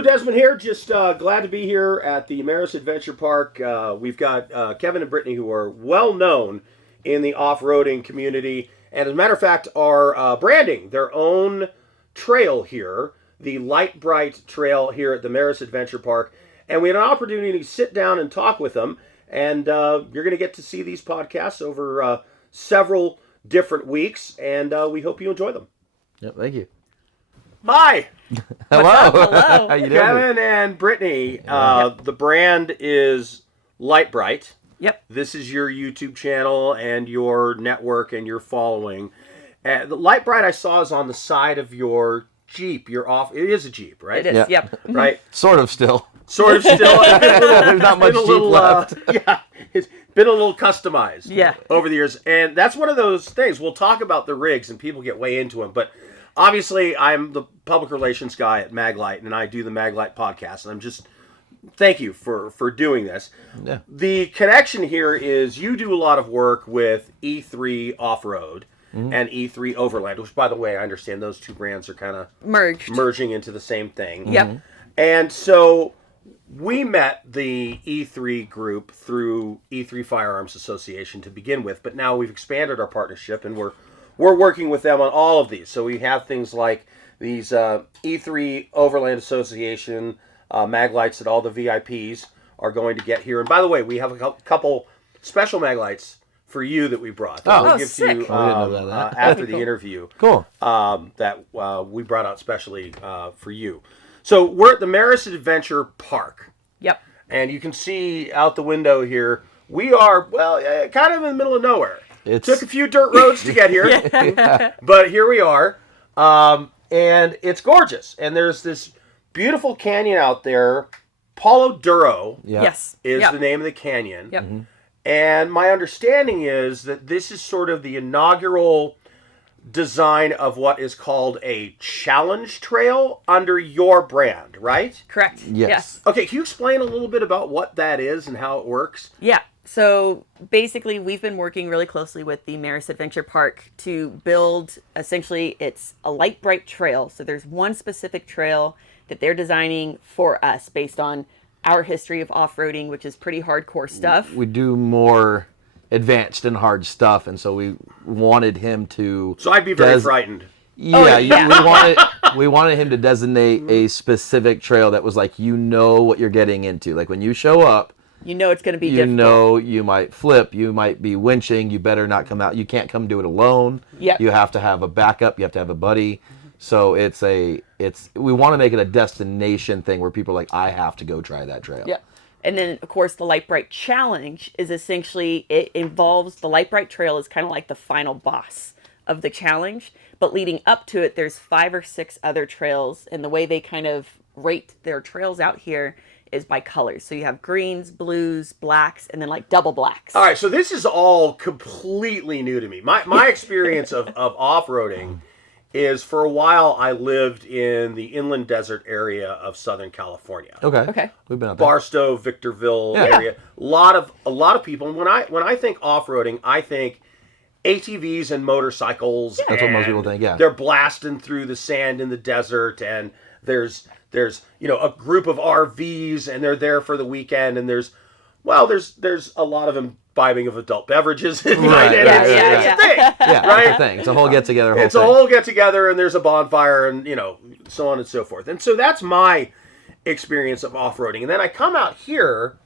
Lou Desmond here, just glad to be here at the Maris Adventure Park. We've got Kevin and Brittany, who are well known in the off-roading community, and as a matter of fact are branding their own trail here, the Lite Brite trail here at the Maris Adventure Park. And we had an opportunity to sit down and talk with them, and you're going to get to see these podcasts over several different weeks, and we hope you enjoy them. Yep, thank you. Hi! Hello. Hello. How you doing? Kevin and Brittany, the brand is Lite Brite. Yep. This is your YouTube channel and your network and your following. The Lite Brite I saw is on the side of your Jeep. It is a Jeep, right? It is, yep. Right? Sort of still. Sort of still. There's not much Jeep left. Yeah, it's been a little customized over the years. And that's one of those things. We'll talk about the rigs and people get way into them, but obviously, I'm the public relations guy at Maglite, and I do the Maglite podcast, and I'm just, thank you for doing this. Yeah. The connection here is you do a lot of work with E3 Offroad and E3 Overland, which, by the way, I understand those two brands are kind of merging into the same thing. Yep. And so we met the E3 group through E3 Firearms Association to begin with, but now we've expanded our partnership, and we're working with them on all of these. So we have things like these E3 Overland Association Maglites that all the VIPs are going to get here. And by the way, we have a couple special Maglites for you that we brought. That we'll give sick. to you that. after the interview. Cool. That we brought out specially for you. So we're at the Maris Adventure Park. Yep. And you can see out the window here, we are, kind of in the middle of nowhere. It took a few dirt roads to get here, but here we are, and it's gorgeous. And there's this beautiful canyon out there. Palo Duro Yes. is the name of the canyon. Yep. And my understanding is that this is sort of the inaugural design of what is called a challenge trail under your brand, right? Correct. Yes. Okay, can you explain a little bit about what that is and how it works? Yeah. So basically, we've been working really closely with the Maris Adventure Park to build, essentially, it's a Lite Brite trail. So there's one specific trail that they're designing for us based on our history of off-roading, which is pretty hardcore stuff. We do more advanced and hard stuff, and so we wanted him to... So I'd be very frightened. Yeah, we wanted him to designate a specific trail that was like, you know what you're getting into. Like, when you show up, you know it's going to be difficult. difficult. You know you might flip, you might be winching, you better not come out. You can't come do it alone. Yep. You have to have a backup, you have to have a buddy. So we want to make it a destination thing where people are like, I have to go try that trail. Yeah. And then, of course, the Lite Brite Challenge is essentially, it involves, the Lite Brite Trail is kind of like the final boss of the challenge. But leading up to it, there's 5 or 6 other trails. And the way they kind of rate their trails out here is by colors. So you have greens, blues, blacks, and then like double blacks. All right, so this is all completely new to me. My experience of off-roading is, for a while I lived in the inland desert area of Southern California. Okay. We've been out there. Barstow, Victorville area. A lot of people. And when I think off-roading, I think ATVs and motorcycles. That's what most people think, yeah. They're blasting through the sand in the desert, and there's a group of RVs, and they're there for the weekend, and there's a lot of imbibing of adult beverages. Right. It's a thing. Yeah, right? it's a thing. It's a whole get-together. It's a whole get-together, and there's a bonfire, and, so on and so forth. And so that's my experience of off-roading. And then I come out here,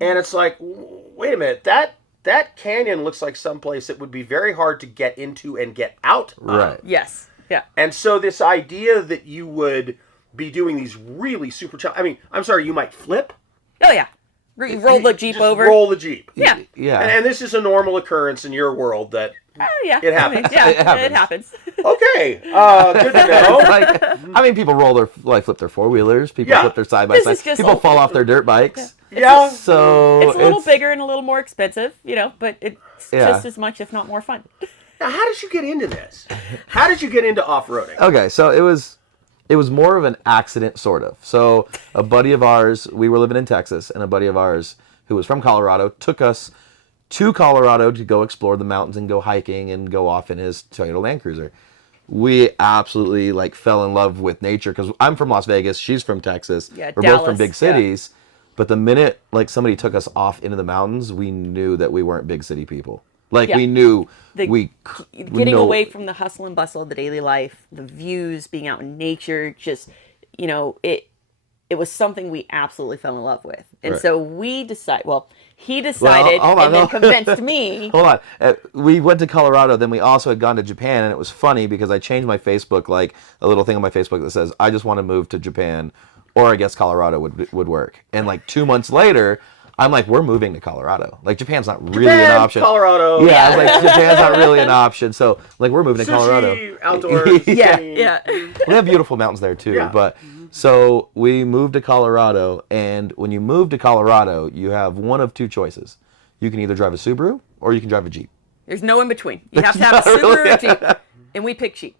and it's like, wait a minute, that canyon looks like someplace that would be very hard to get into and get out of. Right. Yes. Yeah. And so this idea that you would be doing these really super I'm sorry, you might flip? Oh, yeah. You roll the Jeep just over. Roll the Jeep. Yeah. Yeah. And this is a normal occurrence in your world that yeah. It happens. It happens. Okay. Good to know. People flip their four-wheelers. People flip their side-by-sides. People fall off their dirt bikes. Yeah. So it's a little bigger and a little more expensive, but it's just as much, if not more fun. Now, how did you get into this? How did you get into off-roading? Okay, so it was more of an accident, sort of. So a buddy of ours, we were living in Texas, and a buddy of ours who was from Colorado took us to Colorado to go explore the mountains and go hiking and go off in his Toyota Land Cruiser. we absolutely like fell in love with nature because I'm from Las Vegas, she's from Texas. Yeah, We're Dallas, both from big cities. But the minute like somebody took us off into the mountains, we knew that we weren't big city people. Like we knew Getting away from the hustle and bustle of the daily life, the views, being out in nature, just it was something we absolutely fell in love with. And Right. so he decided and then convinced me. Hold on. We went to Colorado, then we also had gone to Japan, and it was funny because I changed my Facebook, like a little thing on my Facebook that says, I just want to move to Japan, or I guess Colorado would work. And like 2 months later, I'm like, we're moving to Colorado. Like Japan's not really an option. Colorado. Yeah, I was like, Japan's not really an option. So like we're moving to Colorado. Sushi, outdoors. Yeah. We have beautiful mountains there too. Yeah. But so we moved to Colorado, and when you move to Colorado, you have one of two choices. You can either drive a Subaru or you can drive a Jeep. There's no in between. You have to have a Subaru or a Jeep. And we picked Jeep.